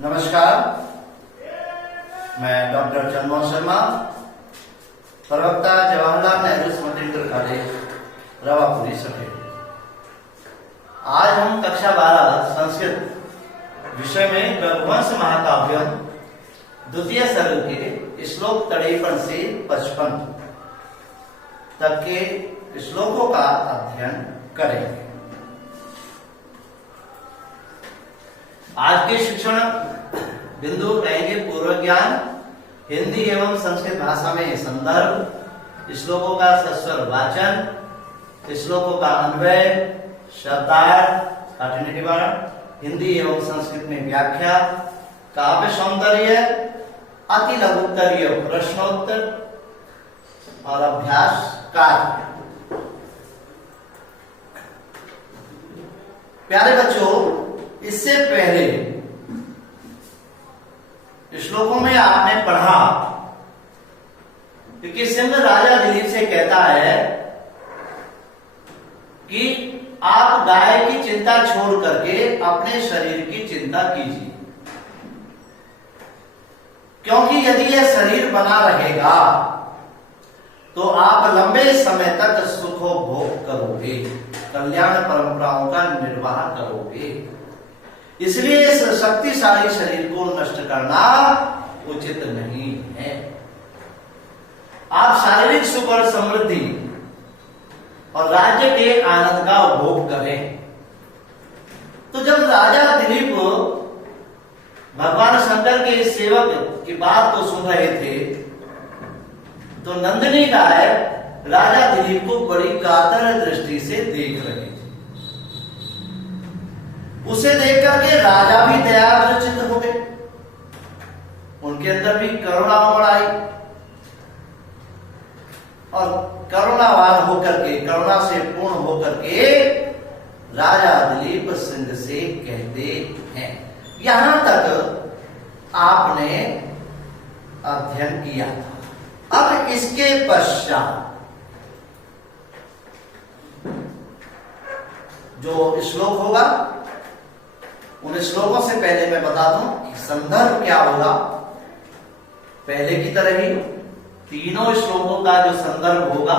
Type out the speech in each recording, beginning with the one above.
नमस्कार, मैं डॉक्टर चंद्रमोहन शर्मा, प्रवक्ता जवाहरलाल नेहरू स्मृति इंटर कॉलेज रवापुरी सफेद। आज हम कक्षा 12 संस्कृत विषय में रघुवंश महाकाव्य द्वितीय सर्ग के श्लोक 53 से 55 तक के श्लोकों का अध्ययन करेंगे। आज के शिक्षण बिंदु रहेंगे पूर्व ज्ञान, हिंदी एवं संस्कृत भाषा में संदर्भ, श्लोकों का सस्वर वाचन, श्लोकों का अन्वय, शब्दार्थ, काठिन्य निवारण, हिंदी एवं संस्कृत में व्याख्या, काव्य सौंदर्य, अति लघुत्तरीय प्रश्नोत्तर और अभ्यास कार्य। प्यारे बच्चों, इससे पहले श्लोकों में आपने पढ़ा कि सिंह राजा दिलीप से कहता है कि आप गाय की चिंता छोड़ करके अपने शरीर की चिंता कीजिए, क्योंकि यदि यह शरीर बना रहेगा तो आप लंबे समय तक सुखोपभोग करोगे, कल्याण परंपराओं का निर्वाह करोगे। इसलिए इस शक्तिशाली शरीर को नष्ट करना उचित नहीं है। आप शारीरिक सुख और समृद्धि और राज्य के आनंद का उपभोग करें। तो जब राजा दिलीप भगवान शंकर के सेवक की बात को सुन रहे थे तो नंदिनी गाय राजा दिलीप को बड़ी कातर दृष्टि से देख रही थी। उसे देख करके राजा भी दयाचित हो गए, उनके अंदर भी करुणा उमड़ आई और करुणावान होकर के, करुणा से पूर्ण होकर के राजा दिलीप सिंह से कहते हैं। यहां तक आपने अध्ययन किया था। अब इसके पश्चात जो श्लोक होगा, उन श्लोकों से पहले मैं बता दूं कि संदर्भ क्या होगा। पहले की तरह ही तीनों श्लोकों का जो संदर्भ होगा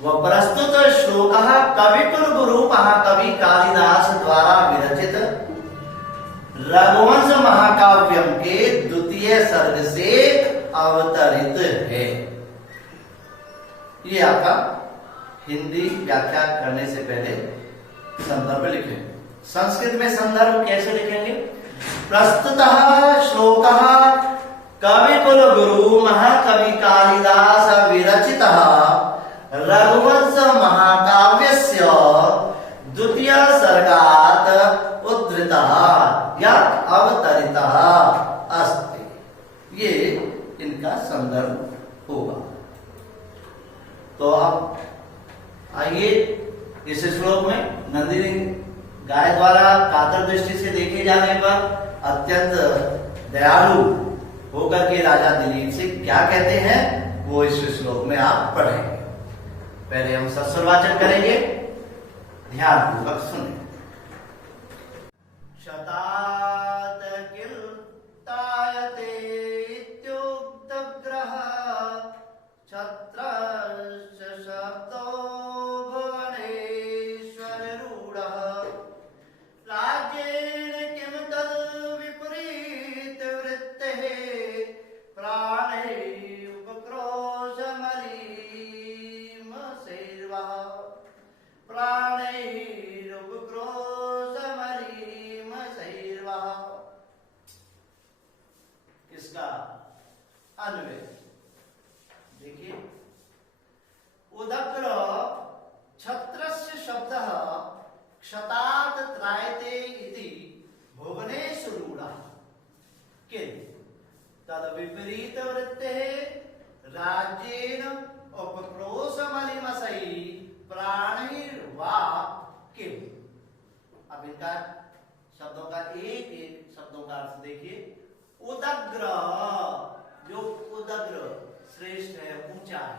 वह प्रस्तुत श्लोक कविकुल गुरु महाकवि कालिदास द्वारा विरचित रघुवंश महाकाव्यम के द्वितीय सर्ग से अवतरित है। ये आपका हिंदी व्याख्या करने से पहले संदर्भ लिखें। संस्कृत में संदर्भ कैसे लिखेंगे? प्रस्तुतः श्लोकः कविकुल गुरु महाकवि कालिदास विरचितः रघुवंश महाकाव्यस्य द्वितीय सर्गात् उद्धृतः या अवतरितः अस्ति। ये इनका संदर्भ होगा। तो अब आइए इस श्लोक में नंदिनी गाय द्वारा कातर दृष्टि से देखे जाने पर अत्यंत दयालु होकर के राजा दिलीप से क्या कहते हैं वो इस श्लोक में आप पढ़ेंगे। पहले हम सस्वर वाचन करेंगे, ध्यानपूर्वक सुनें। शतात किल तायते इत्युक्तग्रह छत्रस्य शब्दो भुवनेश्वर रूढः राज्येन किं तद् विपरीत वृत्तेः प्राणैरुपक्रोशमरीमसेर्वः प्राणैरुपक्रोशमरीमसेर्वः। इसका अन्वय देखिए। उदग्र छत्रस्य शब्दः क्षतात् त्रायते इति भुवनेषु रूढः किन्तु तद् विपरीत वृत्तेः राज्येन उपक्रोशमलिमसै प्राणैर्वा किम्। अब इनका शब्दों का एक एक शब्दों का अर्थ देखिए। उदग्र, जो उदग्र श्रेष्ठ है, ऊंचा है।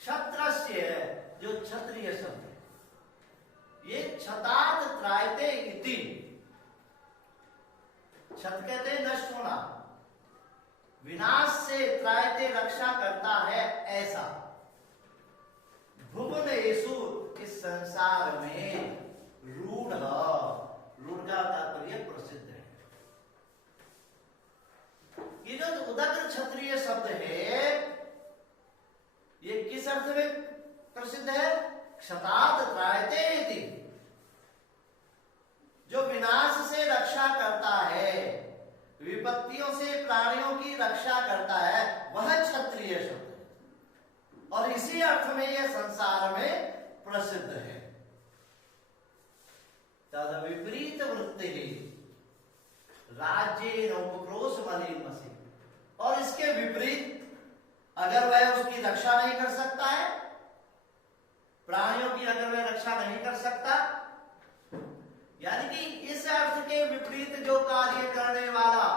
क्षत्रस्य, जो क्षत्रिय शब्द है, ये छतात त्रायते इति क्षत कहते हैं नष्ट होना, विनाश से त्रायते रक्षा करता है ऐसा। भुवनेषु इस संसार में रूढ़, रूढ़ का तात्पर्य प्रसिद्ध है। ये जो उदग्र क्षत्रिय शब्द है ये किस अर्थ में प्रसिद्ध है? क्षतात् त्रायते इति, जो विनाश से रक्षा करता है, विपत्तियों से प्राणियों की रक्षा करता है, वह क्षत्रिय शब्द है और इसी अर्थ में यह संसार में प्रसिद्ध है। तद विपरीत वृत्ति राज्येन उपक्रोश मलीनमसि, और इसके विपरीत अगर वह उसकी रक्षा नहीं कर सकता है, प्राणियों की अगर वह रक्षा नहीं कर सकता, यानी कि इस अर्थ के विपरीत जो कार्य करने वाला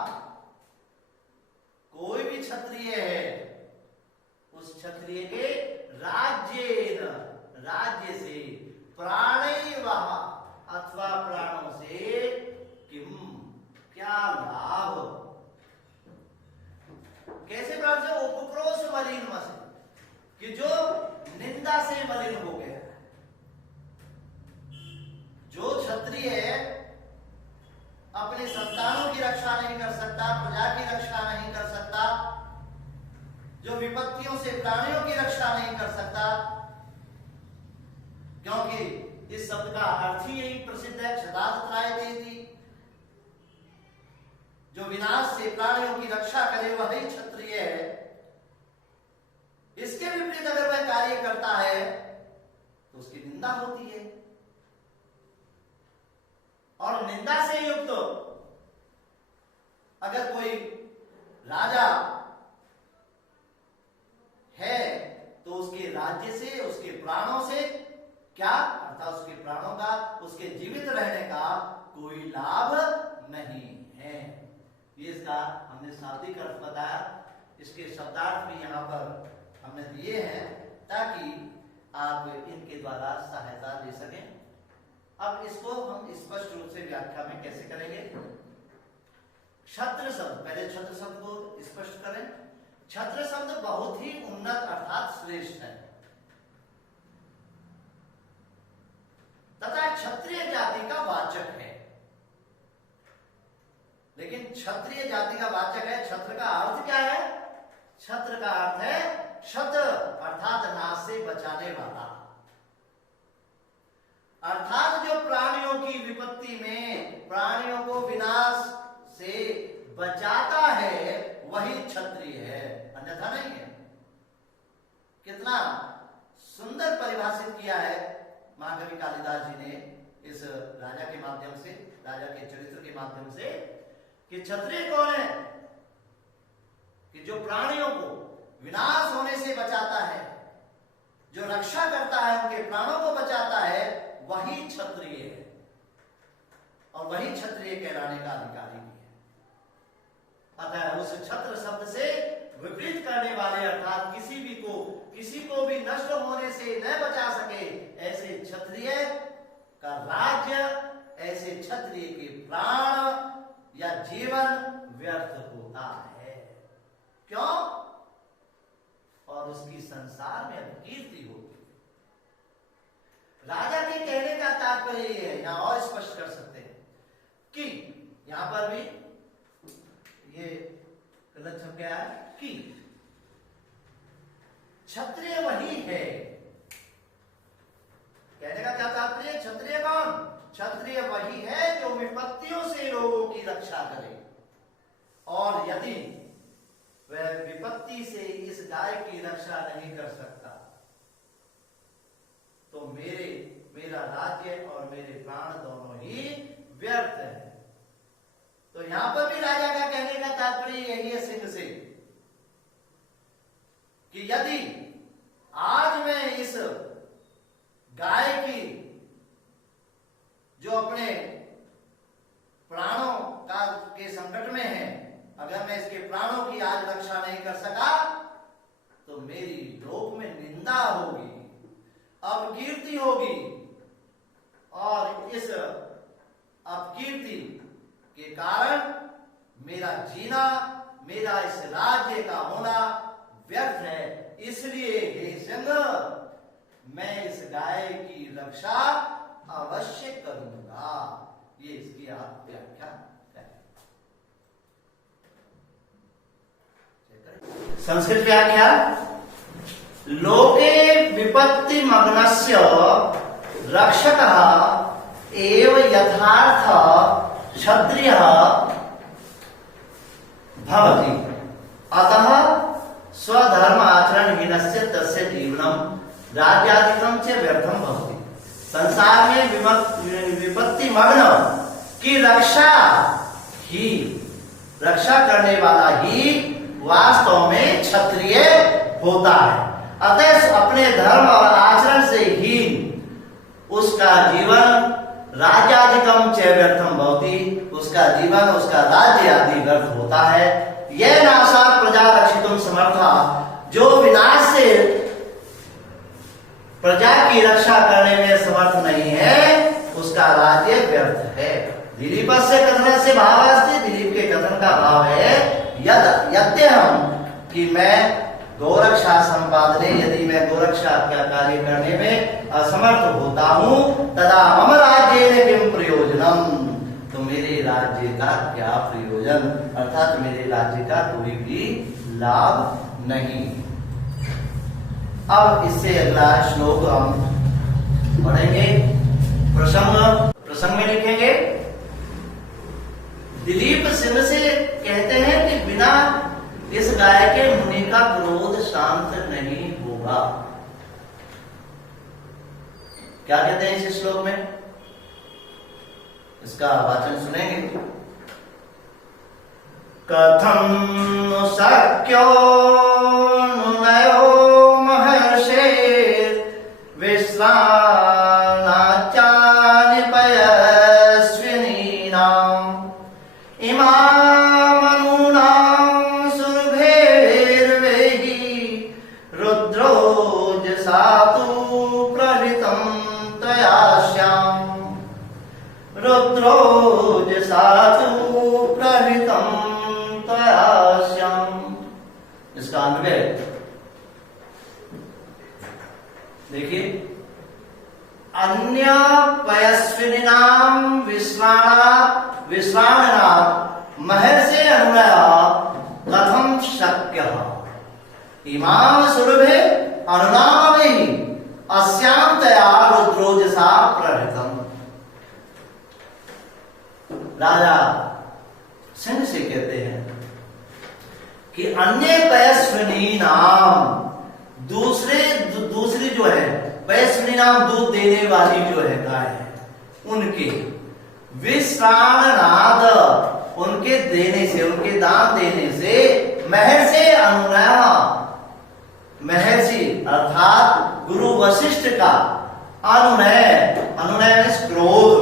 कोई भी क्षत्रिय है, उस क्षत्रिय के राज्येन, राज्य से, प्राणैव अथवा प्राणों से किम, क्या लाभ, कैसे प्राप्त हो? उपक्रोश मलीनमसि, कि जो निंदा से मलिन हो गया। जो क्षत्रिय अपने संतानों की रक्षा नहीं कर सकता, प्रजा की रक्षा नहीं कर सकता, जो विपत्तियों से प्राणियों की रक्षा नहीं कर सकता, क्योंकि इस शब्द का अर्थ ही यही प्रसिद्ध है, क्षतात् त्रायते इति, जो विनाश से प्राणियों की रक्षा करे वही क्षत्रिय है। इसके विपरीत अगर वह कार्य करता है तो उसकी निंदा होती है, और निंदा से युक्त अगर कोई राजा है तो उसके राज्य से, उसके प्राणों से क्या, अर्थात उसके प्राणों का, उसके जीवित रहने का कोई लाभ नहीं है। ये इसका हमने शाब्दिक अर्थ बताया, इसके शब्दार्थ भी यहां पर हमने दिए हैं ताकि आप इनके द्वारा सहायता ले सकें। अब इसको हम स्पष्ट रूप से व्याख्या में कैसे करेंगे? क्षत्र शब्द, पहले क्षत्र शब्द को स्पष्ट करें। क्षत्र शब्द बहुत ही उन्नत अर्थात श्रेष्ठ है तथा क्षत्रिय जाति का वाचक है। लेकिन क्षत्रिय जाति का वाचक है, क्षत्र का अर्थ क्या है? क्षत्र का अर्थ है क्षत, अर्थात नाश से बचाने वाला, अर्थात जो प्राणियों की विपत्ति में प्राणियों को विनाश से बचाता है वही क्षत्रिय है, अन्यथा नहीं है। कितना सुंदर परिभाषित किया है महाकवि कालिदास जी ने इस राजा के माध्यम से, राजा के चरित्र के माध्यम से, कि क्षत्रिय कौन है? कि जो प्राणियों को विनाश होने से बचाता है, जो रक्षा करता है, उनके प्राणों को बचाता है, वही क्षत्रिय है और वही क्षत्रिय कहलाने का अधिकारी भी है। अतः उस क्षत्र शब्द से विपरीत करने वाले अर्थात किसी को भी नष्ट होने से न बचा सके ऐसे क्षत्रिय का राज्य, ऐसे क्षत्रिय के प्राण या जीवन व्यर्थ होता है। क्यों? और उसकी संसार में अपकीर्ति होती है। राजा के कहने का तात्पर्य यह है, यहां और स्पष्ट कर सकते हैं कि यहां पर भी ये गलत शब्द क्या है कि क्षत्रिय वही है। कहने का क्या तात्पर्य? क्षत्रिय कौन? क्षत्रिय वही है जो विपत्तियों से लोगों की रक्षा करे, और यदि वह विपत्ति से इस गाय की रक्षा नहीं कर सकता तो मेरा राज्य और मेरे प्राण दोनों ही व्यर्थ है। तो यहां पर भी राजा का कहने का तात्पर्य यही है सिंह से कि यदि आज मैं इस गाय की जो अपने प्राणों का के संकट में है, अगर मैं इसके प्राणों की आज रक्षा नहीं कर सका तो मेरी लोक में निंदा होगी, अपकीर्ति होगी, और इस अपकीर्ति के कारण मेरा जीना, मेरा इस राज्य का होना व्यर्थ है। इसलिए हे सिंह, मैं इस गाय की रक्षा अवश्य करूंगा। ये इसकी आप व्याख्या करें। संस्कृत व्याख्या। लोके विपत्ति मग्नस्य रक्षकः एव यथार्थ क्षत्रियः भवति। अतः स्वधर्म आचरणहीनस्य तस्य जीवनम राज्याधिकम च व्यर्थम भवति। संसार में विपत्ति मग्न की रक्षा करने वाला ही वास्तव में क्षत्रिय होता है। अतः अपने धर्म और आचरण से ही उसका जीवन राज्याधिकम च व्यर्थम भवति, उसका जीवन, उसका राज्य आदि व्यर्थ होता है। यह नाशा प्रजा रक्षितुम समर्था, जो विनाश से प्रजा की रक्षा करने में समर्थ नहीं है, उसका राज्य व्यर्थ है। दिलीप से कथन से भाव अस्ति, दिलीप के कथन का भाव है यद्यहम कि मैं गौरक्षा संपादने, यदि मैं गौरक्षा का कार्य करने में असमर्थ होता हूं, तदा मम राज्य किम प्रयोजनम, तो मेरे राज्य का क्या प्रयोजन, अर्थात मेरे राज्य का कोई भी लाभ नहीं। अब इससे अगला श्लोक हम पढ़ेंगे। प्रसंग में लिखेंगे। दिलीप सिंह से कहते हैं कि बिना इस गाय के मुनि का क्रोध शांत नहीं होगा। क्या कहते हैं इस श्लोक में? इसका वाचन सुनेंगे। कथम शक्यो नयो महर्षे विश्वानाचानिपयस्विनीनाम् इमामनूनां सुरभेर्वेहि रुद्रोजसातु प्रहृतं तयास्याम्, रुद्रोजसातु प्रहृतं तयास्याम्। इसका अन्वय देखिए। अन्य पयस्विनीनां विश्वाणा महर्षे अनुनय कथम शक्यः इमाम सुरभे अनुनामेहि अस्यां तया रुद्रोजसा प्रहृतम्। राजा सिंह से कहते हैं कि अन्य पयस्विनी नाम, दूसरी जो है पयस्विनी नाम, दूध देने वाली जो है गाय है, उनके विश्राणनाद, उनके देने से, उनके दान देने से, महर्षि अनुनय, महर्षि अर्थात गुरु वशिष्ठ का अनुनय, अनुनय में क्रोध,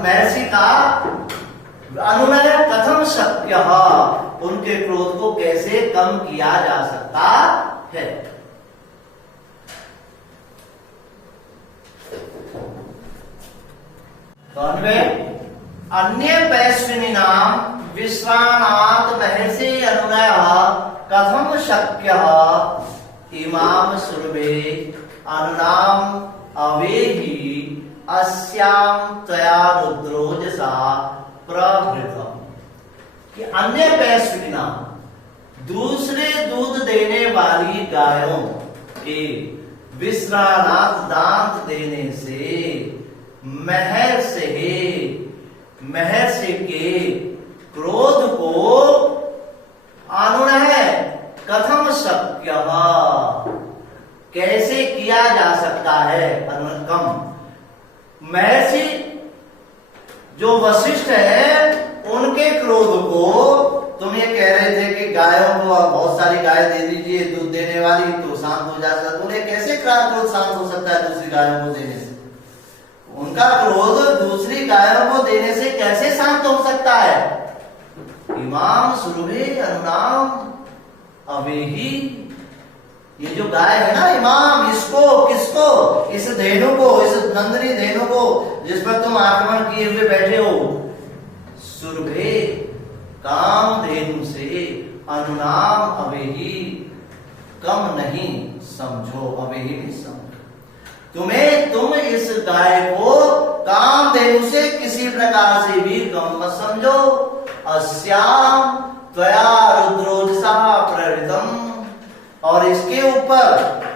महर्षि का अनुनय कथम शक्य, उनके क्रोध को कैसे कम किया जा सकता है। अन्य पैस्विनी नाम विश्वानाथ महर्षि अनुनय कथम शक्य इमाम सुरभे अनुनाम अवेहि अस्याम त्वया रुद्रोजसा प्रभृतम। कि अन्य पैस्विनी नाम, दूसरे दूध देने वाली गायों के विश्रानाथ दांत देने से महर्षि के क्रोध को अनुनय कथम शक्य, कैसे किया जा सकता है, कम। महर्षि जो वशिष्ठ है, उनके क्रोध को, तुम ये कह रहे थे कि गायों को बहुत सारी गाय दे दीजिए दूध देने वाली तो शांत हो जाता, तो उन्हें कैसे क्रोध शांत हो सकता है दूसरी गायों को देने से? उनका क्रोध दूसरी गायों को देने से कैसे शांत हो सकता है? इमाम सुरभे अनुनाम अवेहि, ये जो गाय है ना इमाम, इसको, किसको? इस धेनु को, इस नंदनी धेनु को जिस पर तुम आक्रमण किए हुए बैठे हो, सुरभे कामधेनु से अनुनाम अवेही कम नहीं समझो, अवेही नहीं समझो। तुम इस गाय को कामधेनु से किसी प्रकार से भी कम मत समझो। अस्याम त्वया रुद्रोजसा प्रवृतम, और इसके ऊपर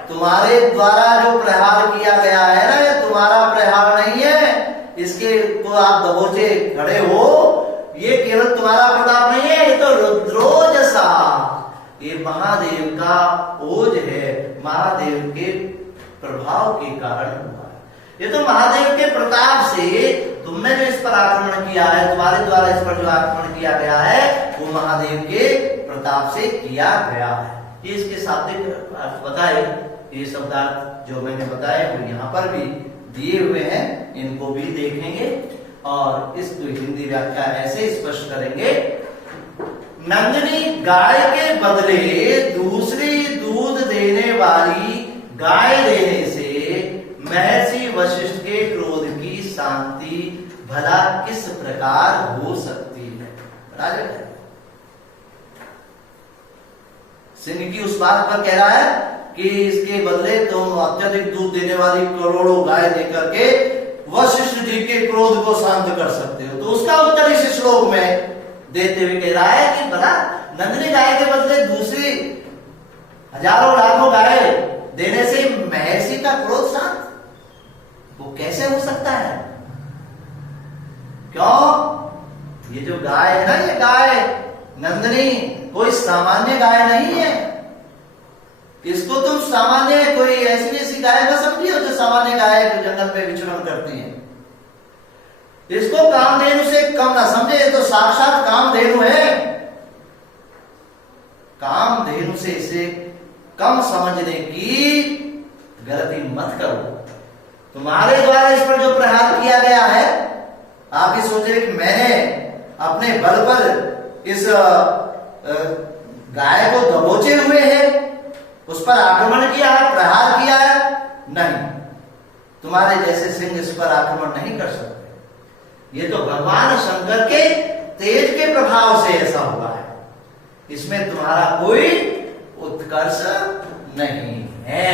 तुम्हारे द्वारा जो प्रहार किया गया है ना, ये तुम्हारा प्रहार नहीं है, इसके को आप दबोचे खड़े हो, ये केवल तुम्हारा प्रताप नहीं है, ये तो रुद्रोजसा, ये महादेव का ओज है, महादेव के प्रभाव के कारण हुआ है। ये तो महादेव के प्रताप से तुमने जो इस पर आक्रमण किया है, तुम्हारे द्वारा इस पर जो आक्रमण किया गया है, वो महादेव के प्रताप से किया गया है। ये इसके शाब्दिक अर्थ बताए, ये शब्दार्थ जो मैंने बताए वो यहाँ पर भी दिए हुए हैं, इनको भी देखेंगे और इसको हिंदी व्याख्या ऐसे स्पष्ट करेंगे। नंदिनी गाय के बदले दूसरी दूध देने वाली गाय देने से महर्षि वशिष्ठ के क्रोध की शांति भला किस प्रकार हो सकती है? राजा सिंह की उस बात पर कह रहा है कि इसके बदले तुम अत्यधिक दूध देने वाली करोड़ों गाय देकर के वशिष्ठ जी के क्रोध को शांत कर सकते हो। तो उसका उत्तर इस श्लोक में देते हुए कह रहा है कि भला नंदिनी गाय के बदले दूसरी हजारों लाखों गाय देने से महर्षि का क्रोध शांत वो कैसे हो सकता है? क्यों? ये जो गाय है ना, ये गाय नंदिनी कोई सामान्य गाय नहीं है। इसको तुम सामान्य कोई ऐसी गाय न समझिए जो सामान्य गाय जो जंगल में विचरण करती है। इसको कामधेनु से कम ना समझे, ये तो साक्षात कामधेनु है। कामधेनु से इसे कम समझने की गलती मत करो। तुम्हारे द्वारा इस पर जो प्रहार किया गया है, आप ये सोच रहे कि मैंने अपने बल पर इस गाय को दबोचे हुए है, उस पर आक्रमण किया है, प्रहार किया है, नहीं। तुम्हारे जैसे सिंह इस पर आक्रमण नहीं कर सकते। ये तो भगवान शंकर के तेज के प्रभाव से ऐसा हुआ है, इसमें तुम्हारा कोई उत्कर्ष नहीं है।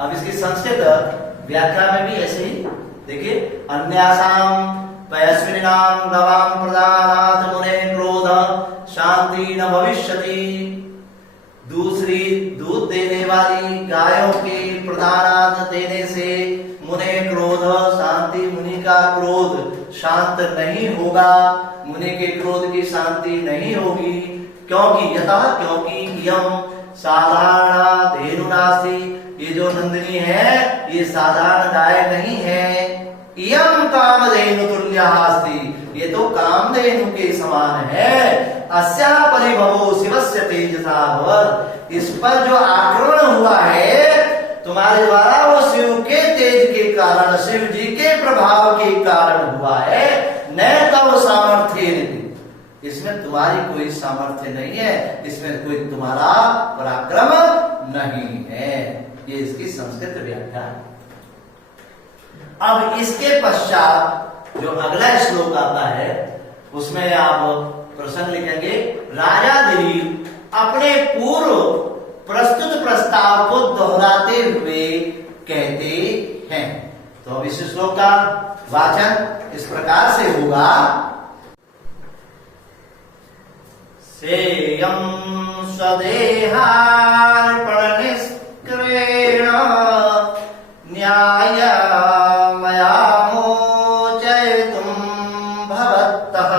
अब इसकी संस्कृत व्याख्या में भी ऐसे ही देखिए, अन्यासाम पयस्विनाम गवाम प्रदानात् मुने क्रोध शांति न भविष्यति। दूसरी दूध देने वाली गायों के प्रदानात् देने से मुने क्रोध शांति, मुनि का क्रोध शांत नहीं होगा, मुनि के क्रोध की शांति नहीं होगी। क्योंकि क्योंकि यम साधारण धेनु नास्ति, ये जो नंदिनी है ये साधारण गाय नहीं है। यम कामधेनु तुल्यहास्ति, ये तो कामधेनु के समान है। अस्या परिभवो शिवस्य तेजसा भवत्, इस पर जो आक्रमण हुआ है तुम्हारे द्वारा, वो शिव के तेज के कारण, शिव जी के प्रभाव के कारण हुआ है। न तव सामर्थ्य, इसमें तुम्हारी कोई सामर्थ्य नहीं है, इसमें कोई तुम्हारा पराक्रम नहीं है। ये इसकी संस्कृत व्याख्या है। अब इसके पश्चात जो अगला श्लोक आता है उसमें आप प्रसंग लिखेंगे, राजा दिलीप अपने पूर्व प्रस्तुत प्रस्ताव को दोहराते हुए कहते हैं। तो अब इस श्लोक का वाचन इस प्रकार से होगा, सेयं स्वदेहार्पण निष्क्रेण न्याय मया मोचयितुं भवतः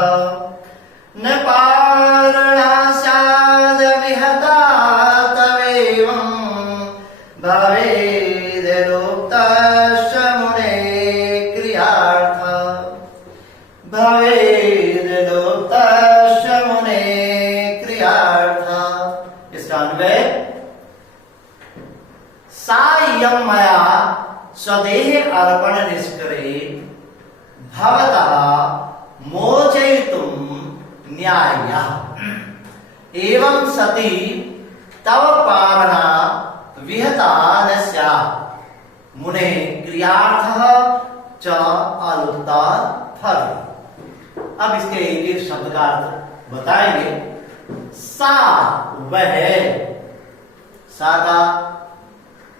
न पारणा स्याद् विहता तवेवं भवेद् मुने क्रियार्थ मुने क्रियार्थ। इसका अन्वय, सायं मया स्वदेह अर्पण निष्क्रे भवतः मोचयितुं न्यायः एवं सति तव पारणा विहता न स्यात् मुने क्रियार्थः च अलुप्ता फल। अब इसके एक एक शब्द का अर्थ बताएंगे। सा वह, सा का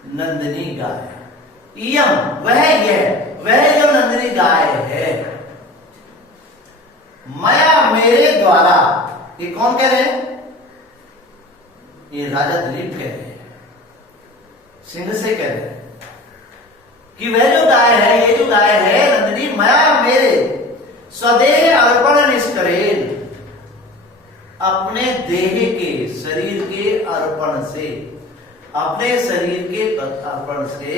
नंदिनी गाय, इयम वह यह जो नंदिनी गाय है, मया मेरे द्वारा, ये कौन कह रहे हैं? ये राजा दिलीप कह रहे हैं, सिंह से कह रहे हैं कि वह जो गाय है, ये जो गाय है नंदिनी, मया मेरे स्वदेह अर्पण निष्करेण, अपने देह के, शरीर के अर्पण से, अपने शरीर के अर्पण से,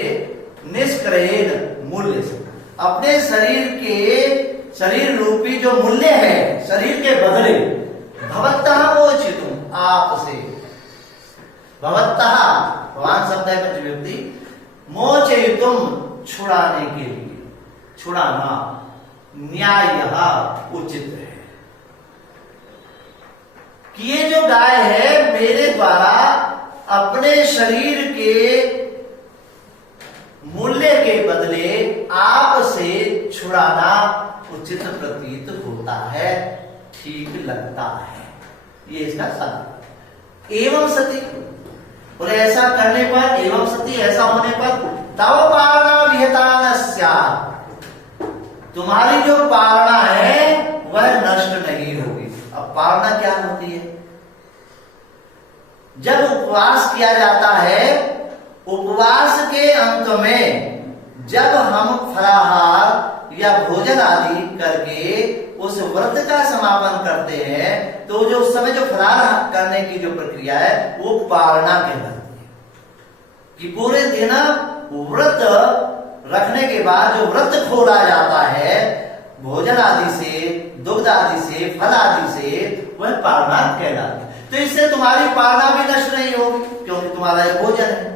निष्करेण मूल्य से, अपने शरीर के, शरीर रूपी जो मूल्य है, शरीर के बदले, भवत्तः मोचितुम, आपसे, भवत्तः भगवान शब्द है पंचविभक्ति, मोचयितुम छुड़ाने के लिए, छुड़ाना, न्यायः उचित है कि ये जो गाय है मेरे द्वारा अपने शरीर के मूल्य के बदले आपसे छुड़ाना उचित प्रतीत होता है, ठीक लगता है, ये इसका सार। एवं सती, बोले ऐसा करने पर, एवं सती ऐसा होने पर, तव पारणा विहता न स्यात्, तुम्हारी जो पारणा है वह नष्ट नहीं होगी। अब पारणा क्या होती है? जब उपवास किया जाता है, उपवास के अंत में जब हम फलाहार या भोजन आदि करके उस व्रत का समापन करते हैं, तो जो उस समय जो फलाहार करने की जो प्रक्रिया है वो पारणा कहलाती है, कि पूरे दिन व्रत रखने के बाद जो व्रत खोला जाता है भोजन आदि से, दुग्ध आदि से, फल आदि से, वह पारणा कहलाती है। तो इससे तुम्हारी पारणा भी नष्ट नहीं होगी, क्योंकि तुम्हारा ये भोजन है।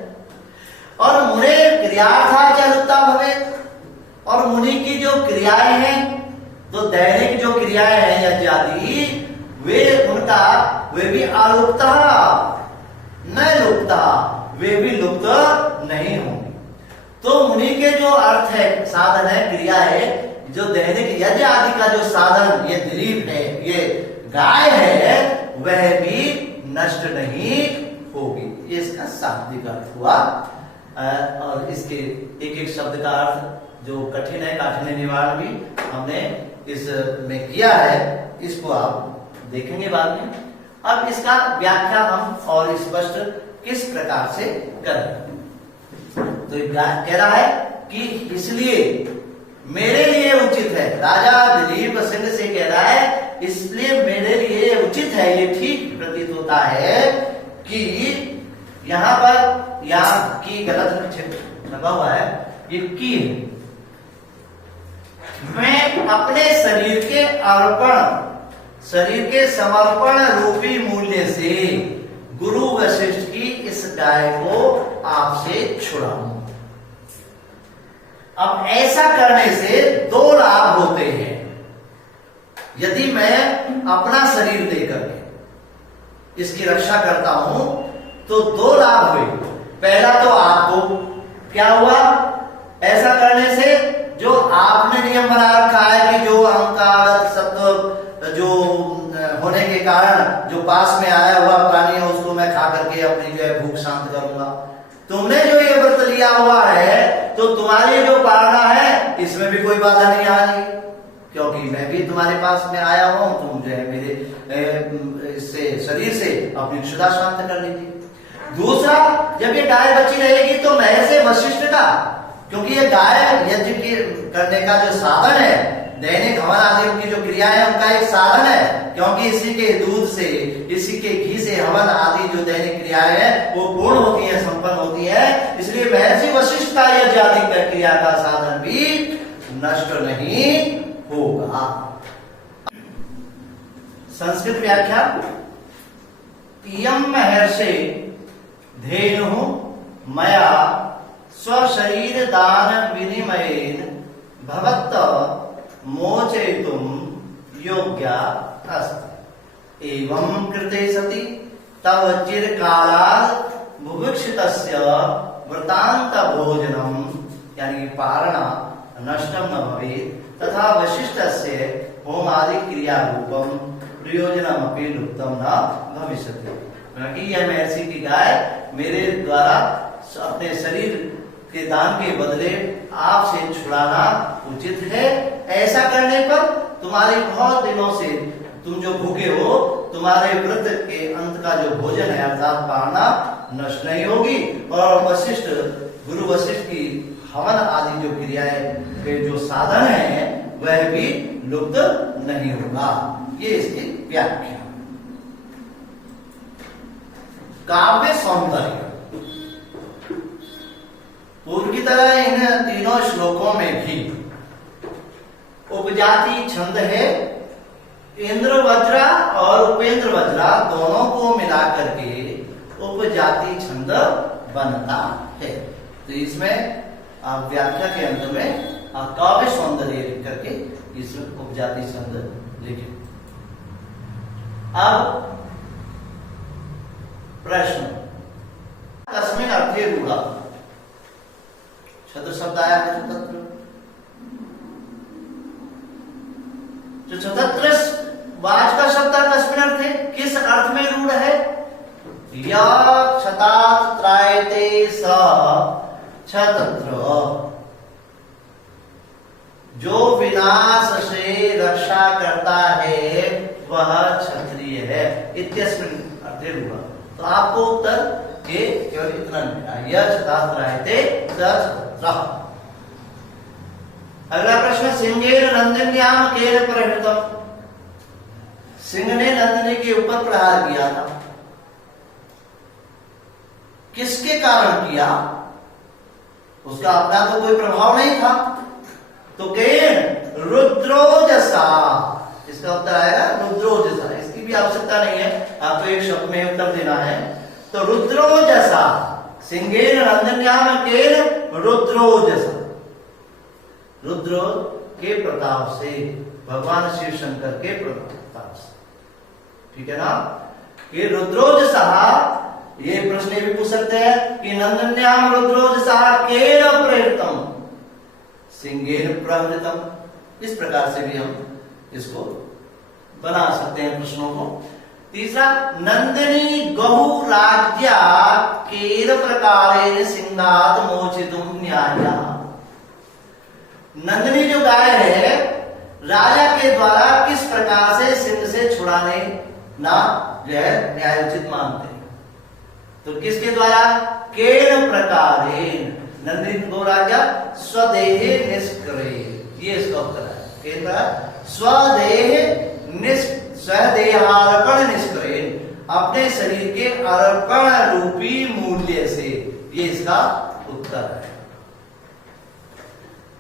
और मुने क्रियार्था चलता भवे, और मुनि की जो क्रियाएं हैं, तो दैनिक जो क्रियाएं हैं यज्ञ आदि, वे उनका, वे भी अलुप्ता न लुप्ता, वे भी लुप्त नहीं होंगे। तो मुनि के जो अर्थ है, साधन है, क्रिया है, जो दैनिक यज्ञ आदि का जो साधन ये दिलीप है, ये गाय है, वह भी नष्ट नहीं होगी। ये इसका शाब्दिक अर्थ हुआ। और इसके एक एक शब्द का अर्थ जो कठिन है, काठिन्य निवारण भी हमने इसमें किया है, इसको आप देखेंगे बाद में। अब इसका व्याख्या हम और स्पष्ट किस प्रकार से करें। तो कह रहा है कि इसलिए मेरे लिए उचित है, राजा दिलीप सिंह से कह रहा है, इसलिए मेरे लिए उचित है, ये ठीक प्रतीत होता है कि यहां पर, यहां की गलत लगा हुआ है, ये की है, मैं अपने शरीर के अर्पण, शरीर के समर्पण रूपी मूल्य से गुरु वशिष्ठ की इस गाय को आपसे छुड़ाऊं। अब ऐसा करने से दो लाभ होते हैं। यदि मैं अपना शरीर देकर के इसकी रक्षा करता हूं तो दो लाभ हुए। पहला तो आपको क्या हुआ, ऐसा करने से जो आपने नियम बना रखा है कि जो अहंकार सत्व जो होने के कारण जो पास में आया हुआ प्राणी है उसको मैं खा करके अपनी जो है भूख शांत करूंगा। तुमने जो ये व्रत लिया हुआ है तो तुम्हारी जो पारणा है इसमें भी कोई बाधा नहीं आ रही, क्योंकि मैं भी तुम्हारे पास में आया हूं, तुम जो है मेरे इससे शरीर से अपनी क्षुधा शांत कर लीजिए। दूसरा, जब ये गाय बची रहेगी तो मैं से वशिष्ठ का, क्योंकि ये गाय यज्ञ करने का जो साधन है, दैनिक हवन आदि की जो क्रिया है उनका एक साधन है, क्योंकि इसी के दूध से, इसी के घी से हवन आदि जो दैनिक क्रियाएं हैं वो पूर्ण होती है, संपन्न होती है। इसलिए महर्षि वशिष्ठ का यज्ञ आदि क्रिया का साधन भी नष्ट नहीं होगा। संस्कृत व्याख्या, इयं महर्षि धेनु मया स्वशरीर दान विनिमयेन भवत मोचयितुं योग्या अस्ति। एवं कृते सति तव चिरकालात् बुभुक्षितस्य व्रतान्त भोजनम, यानी पारणा नष्टम न भवेत्, तथा वशिष्ठस्य होम आदि क्रिया रूपम प्रयोजनम अपि लुप्तम न भविष्यति। क्योंकि यह महर्षि की गाय मेरे द्वारा अपने शरीर के दान के बदले आपसे छुड़ाना उचित है। ऐसा करने पर तुम्हारे बहुत दिनों से तुम जो भूखे हो, तुम्हारे व्रत के अंत का जो भोजन है अर्थात पारना नष्ट नहीं होगी, और वशिष्ठ गुरु वशिष्ठ की हवन आदि जो क्रियाएं के जो साधन है वह भी लुप्त नहीं होगा। ये इसकी व्याख्या। काव्य सौंदर्य। पूर्व की तरह इन तीनों श्लोकों में भी उपजाति छंद है। इंद्र वज्रा और उपेंद्र वज्रा दोनों को मिलाकर के उपजाति छंद बनता है। तो इसमें आप व्याख्या के अंत में आप काव्य सौंदर्य लिख करके इसमें उपजाति छंद लिखें। अब प्रश्न, तस्मिन अर्थे रूढ़ा छत्र शब्द आया है छतत्र, जो छतत्र वाच का शब्द तस्मिन अर्थे किस अर्थ में रूढ़ है? या क्षतात त्रायते स छतत्र, जो विनाश से रक्षा करता है वह क्षत्रिय है। इत्यस्मिन अर्थे रूढ़ा। तो आपको उत्तर के केवल इतना मिला, यह छतात त्रायते स छतत्र। अगला प्रश्न, सिंहेन नंदिन्याम केन प्रहृतम। सिंह ने नंदिनी के ऊपर प्रहार किया था, किसके कारण किया? उसका अपना तो कोई प्रभाव नहीं था। तो केन रुद्रोजसा, इसका उत्तर आएगा रुद्रोजसा। इसकी भी आवश्यकता नहीं है, आपको एक शब्द में उत्तर देना है। तो रुद्रोजसा, सिंहेन नंदिन्याम केन रुद्रोजसा, रुद्र के प्रताप से, भगवान शिव शंकर के प्रताप से। ठीक है ना? कि रुद्रोजसा, ये प्रश्न भी पूछ सकते हैं कि नंदन्याम रुद्रोजसा केन प्रेरितम, सिंहेन प्रहृतम। इस प्रकार से भी हम इसको बना सकते हैं प्रश्नों को। तीसरा, नंदिनी गहु राज्या केन प्रकारेण सिंहात मोचितुम न्याया। नंदिनी जो गाय है राजा के द्वारा किस प्रकार से सिंह से छुड़ाने ना जो है न्यायोचित मानते हैं। तो किसके द्वारा? केन प्रकारेण, नंदिनी गो राजा स्वदेहे निष्क्रिय, ये इसका उत्तर है। केन स्वदेह स्वदेहार्पण निष्क्रिय, अपने शरीर के अर्पण रूपी मूल्य से, ये इसका उत्तर है।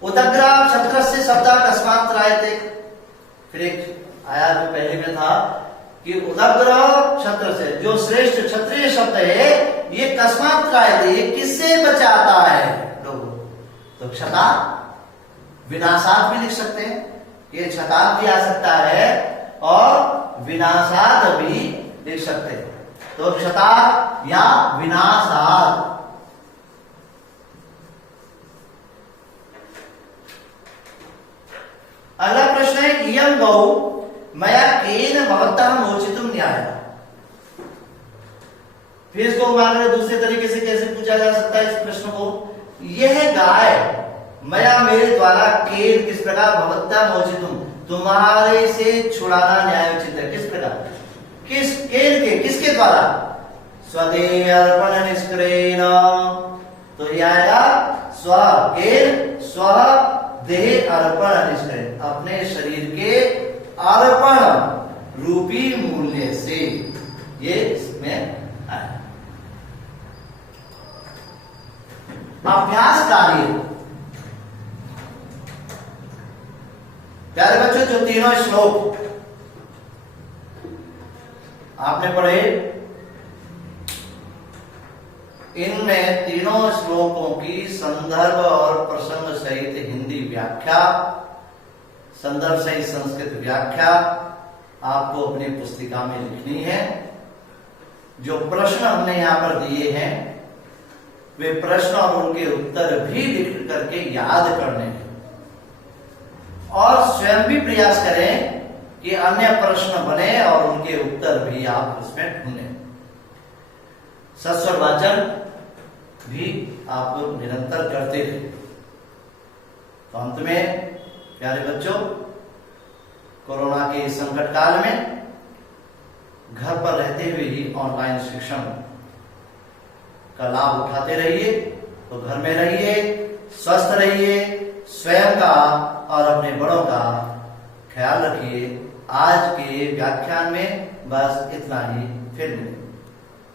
उदग्रा क्षत्र से शब्द अकस्मात त्रायते। फिर एक आया जो पहले में था कि उदग्र क्षत्र से, जो श्रेष्ठ क्षत्रिय शब्द है ये कस्मात त्रायते, ये किससे बचाता है लोगों? तो क्षता विनाशात भी लिख सकते हैं, ये क्षतात भी आ सकता है और विनाशात भी लिख सकते हैं। तो क्षता या विनाशात। अगला प्रश्न है, इयं गौ मया केन भवतः मोचितुम न्याय। फिर इसको मान लो दूसरे तरीके से कैसे पूछा जा सकता है इस प्रश्न को, यह गाय मया मेरे द्वारा केन किस प्रकार भवतः मोचितुम तुम्हारे से छुड़ाना न्यायोचित है। किस प्रकार? किस केन के, किसके द्वारा? स्वदेह अर्पण निष्क्रियेण। तो यह आएगा स्व केन स्व देह अर्पण निष्क्रिय, अपने शरीर के अर्पण रूपी मूल्य से, ये इसमें आया। अभ्यास कार्य। प्यारे बच्चों, जो तीनों श्लोक आपने पढ़े, इनमें तीनों श्लोकों की संदर्भ और प्रसंग सहित हिंदी व्याख्या, संदर्भ सहित संस्कृत व्याख्या आपको अपनी पुस्तिका में लिखनी है। जो प्रश्न हमने यहां पर दिए हैं वे प्रश्न और उनके उत्तर भी लिख करके याद करने हैं। और स्वयं भी प्रयास करें कि अन्य प्रश्न बने और उनके उत्तर भी आप उसमें ढूंढें। सस्वर वाचन भी आप निरंतर करते रहे। तो अंत में प्यारे बच्चों, कोरोना के संकट काल में घर पर रहते हुए ही ऑनलाइन शिक्षण का लाभ उठाते रहिए। तो घर में रहिए, स्वस्थ रहिए,